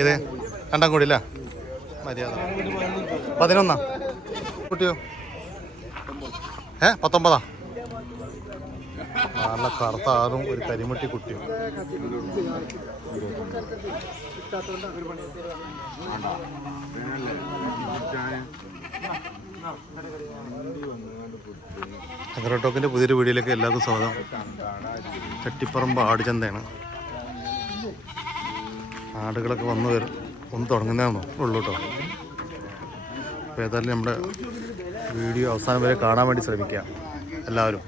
ഏത്? രണ്ടാം കൂടി അല്ലേ മര്യാദ. പതിനൊന്നാ? കുട്ടിയോ? ഏ പത്തൊമ്പതാ? നല്ല കറുത്ത ആറും ഒരു കരിമുട്ടി കുട്ടിയും. അഗ്രട്ടോക്കിന്റെ പുതിയൊരു വീഡിയോയിലേക്ക് എല്ലാവർക്കും സ്വാഗതം. ചട്ടിപ്പറമ്പ് ആടുചന്തയാണ്. ആടുകളൊക്കെ വന്ന് വരും. ഒന്ന് തുടങ്ങുന്നതാണോ ഉള്ളൂ കേട്ടോ അപ്പോൾ ഏതായാലും നമ്മുടെ വീഡിയോ അവസാനം വരെ കാണാൻ വേണ്ടി ശ്രമിക്കുക. എല്ലാവരും.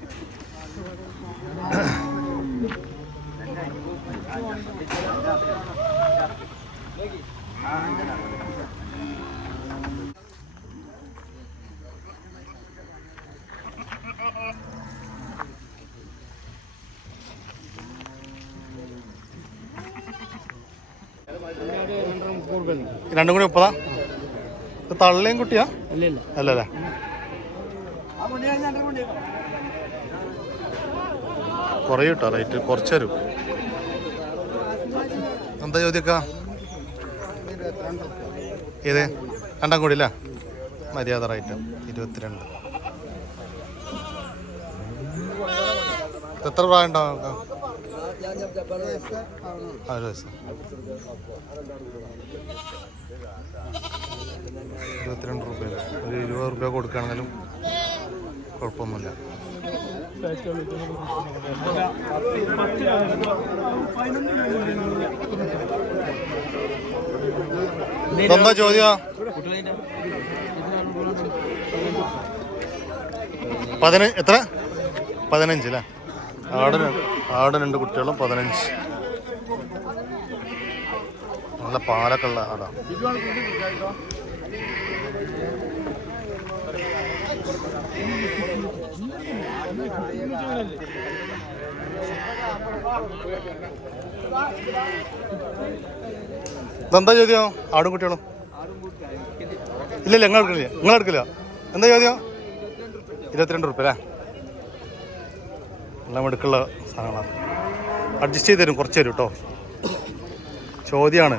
രണ്ടും കൂടി മുപ്പതാ? തള്ളിയും കുട്ടിയാ? അല്ലല്ലേ? കൊറേ കിട്ടോ റേറ്റ് കുറച്ച് തരും. എന്താ ചോദ്യക്ക ഏത്? രണ്ടാം കൂടി അല്ലേ? മര്യാദ റേറ്റ് ഇരുപത്തിരണ്ട്. എത്ര പ്രായം ഉണ്ടാവും? ഇരുപത്തിരണ്ട് റുപ്യ ഒരു ഇരുപത് റുപ്യ കൊടുക്കുകയാണെങ്കിലും കുഴപ്പമൊന്നുമില്ല. എന്താ ചോദ്യം പതിന എത്ര? പതിനഞ്ച് അല്ലേ? ആട് ര- ആട് രണ്ട് കുട്ടികളും പതിനഞ്ച്. നല്ല പാലൊക്കെ ഉള്ള ആടാ. എന്താ ചോദ്യം? ആടും കുട്ടികളും? ഇല്ലില്ല നിങ്ങൾ എടുക്കില്ല നിങ്ങൾ എടുക്കില്ല എന്താ ചോദ്യം? ഇരുപത്തിരണ്ട് റുപ്യ അല്ലേ? എല്ലാം മെടുക്കുള്ള സാധനങ്ങളാണ് അഡ്ജസ്റ്റ് ചെയ്ത് തരും കുറച്ച് തരും കേട്ടോ ചോദ്യമാണ്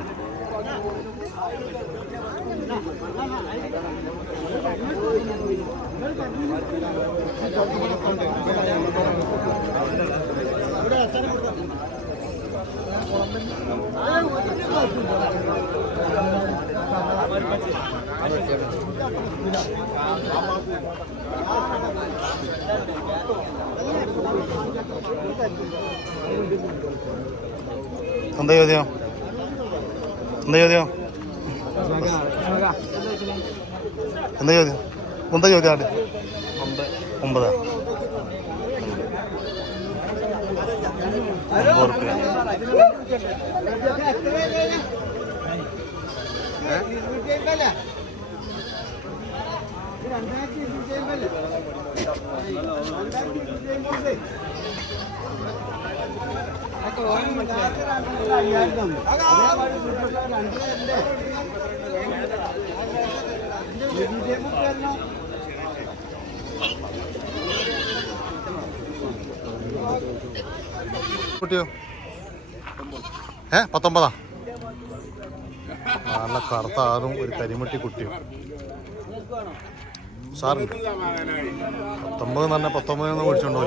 എന്താ ചോദ്യം? എന്താ ചോദ്യം? എന്താ ചോദ്യം? എന്താ ചോദ്യം ആട് ഒമ്പതാ. ഒമ്പത് കുട്ടിയോ? ഏ പത്തൊമ്പതാ? നല്ല കറുത്ത ആറും ഒരു കരിമുട്ടി കുട്ടിയും. സാറുണ്ട്. പത്തൊമ്പത് എന്ന് പറഞ്ഞാൽ പത്തൊമ്പതൊന്നും മേടിച്ചോണ്ടോ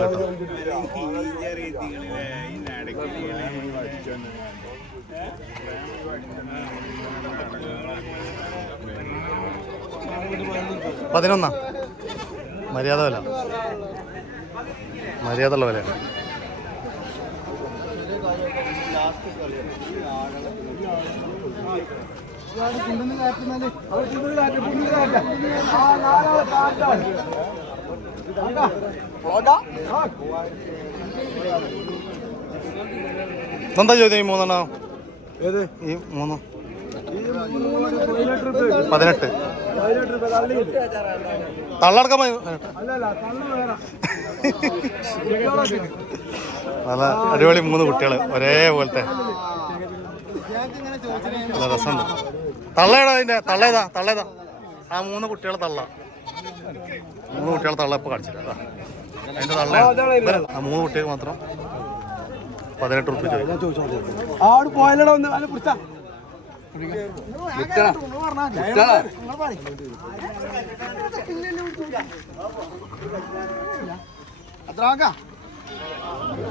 പതിനൊന്നാ? മര്യാദ വില. മര്യാദ ഉള്ള വിലയാണ്. എന്താ ചോദ്യം ഈ മൂന്നെണ്ണം? ഏത്? ഈ മൂന്ന്. പതിനെട്ട് തള്ളടക്കം നല്ല അടിപൊളി മൂന്ന് കുട്ടികൾ ഒരേപോലത്തെ. നല്ല രസമുണ്ട്. തള്ളേടാ അതിന്റെ തള്ളേതാ തള്ളേതാ. ആ മൂന്ന് കുട്ടികളെ തള്ള. മൂന്ന് കുട്ടികളെ തള്ള ഇപ്പൊ കാണിച്ചില്ല അതാ. അതിന്റെ തള്ള ആ മൂന്ന് കുട്ടികൾ മാത്രം പതിനെട്ട് റുപ്യ ചോദിക്കും. ഞാൻ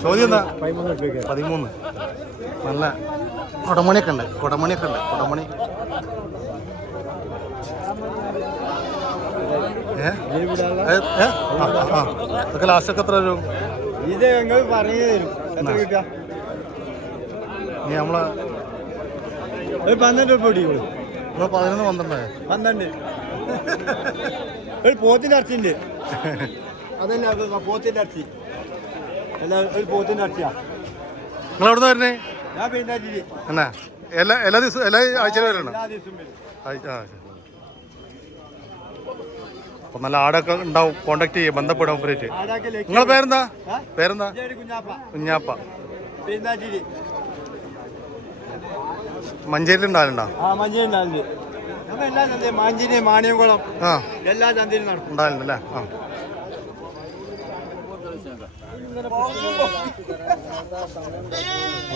ചോദ്യം എന്താ? പതിമൂന്ന് നല്ല കുടമണിയൊക്കെ ഉണ്ട്. കുടമണിയൊക്കെ ഉണ്ട്. കുടമണി. ഏ? ഏ? ഏ? ആ, ആ, ആ. ഇതൊക്കെ ലാസ്റ്റൊക്കെ എത്ര വരും? ഇത് ഞങ്ങൾ പറഞ്ഞു തരും. എത്ര നീ നമ്മളെ ഒരു പന്ത്രണ്ട് രൂപ പിടിക്കും. നമ്മളെ പതിനൊന്ന് പന്ത്രണ്ട്. പന്ത്രണ്ട്. ഒരു പോത്തിന്റെ ഇറച്ചിണ്ട് അതല്ല പോത്തിന്റെ ഇറച്ചി. അല്ല ഒരു പോത്തിന്റെ നിങ്ങൾ എവിടെ നിന്ന് വരുന്നേ? ഞാൻ പിന്നെ. എന്നാ? എല്ലാ എല്ലാ ദിവസവും എല്ലാ ആഴ്ചയിലും വരണം? അപ്പൊ നല്ല ആടൊക്കെ ഉണ്ടാവും. കോണ്ടാക്ട് ചെയ്യും ബന്ധപ്പെടും ഓപ്പറേറ്റ് ആടാക്കി നിങ്ങളെ പേരെന്താ? പേരെന്താ? കുഞ്ഞാപ്പ? കുഞ്ഞാപ്പ. പെരുന്നാറ്റിരി മഞ്ചേരി മാണിയംകുളം എല്ലാ ചന്തയിലും ആ. ഈ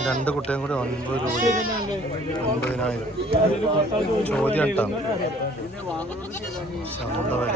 രണ്ട് കുട്ടിയും കൂടി ഒൻപത് രൂപ. ഒൻപതിനായിരം. ചോദ്യം കേട്ടോ ശാന്ത വില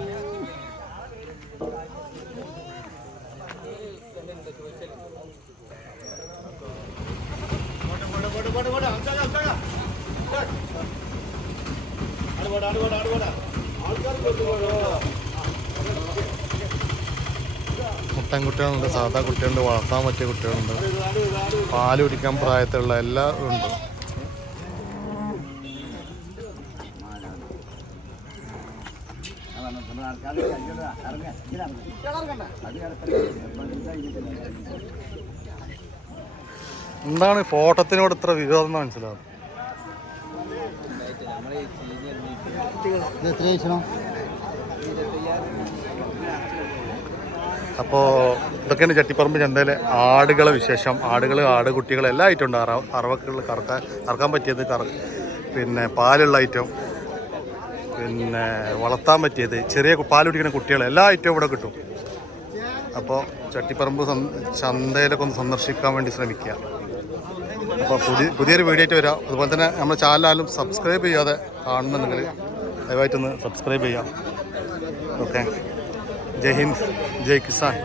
മുട്ടൻ കുട്ടികളുണ്ട് സാധാ കുട്ടികളുണ്ട് വളർത്താൻ പറ്റിയ കുട്ടികളുണ്ട്. പാൽ കുടിക്കാൻ പ്രായത്തിലുള്ള എല്ലാ ഉണ്ട്. എന്താണ് ഫോട്ടത്തിനോട് ഇത്ര വിരോധം അപ്പോൾ ഇതൊക്കെയാണ് ചട്ടിപ്പറമ്പ് ചന്തയിലെ ആടുകളെ വിശേഷം. ആടുകൾ ആടുകുട്ടികൾ എല്ലാ ഐറ്റം ഉണ്ട്. അറ അറവക്കുകൾ കറക്കാൻ കറക്കാൻ പറ്റിയത് കറ പിന്നെ പാലുള്ള ഐറ്റം പിന്നെ വളർത്താൻ പറ്റിയത് ചെറിയ പാൽ കുടിക്കുന്ന കുട്ടികൾ എല്ലാ ഐറ്റവും ഇവിടെ കിട്ടും. അപ്പോൾ ചട്ടിപ്പറമ്പ് ചന്തയിലൊക്കെ ഒന്ന് സന്ദർശിക്കാൻ വേണ്ടി ശ്രമിക്കുക. അപ്പോൾ പുതിയ പുതിയൊരു വീഡിയോ ആയിട്ട് വരാം. അതുപോലെ തന്നെ നമ്മുടെ ചാനലാലും സബ്സ്ക്രൈബ് ചെയ്യാതെ കാണുന്നുണ്ടെങ്കിൽ ദയവായിട്ടൊന്ന് സബ്സ്ക്രൈബ് ചെയ്യാം. ഓക്കെ ജയ് ഹിന്ദ്. ജയ് കിസാൻ.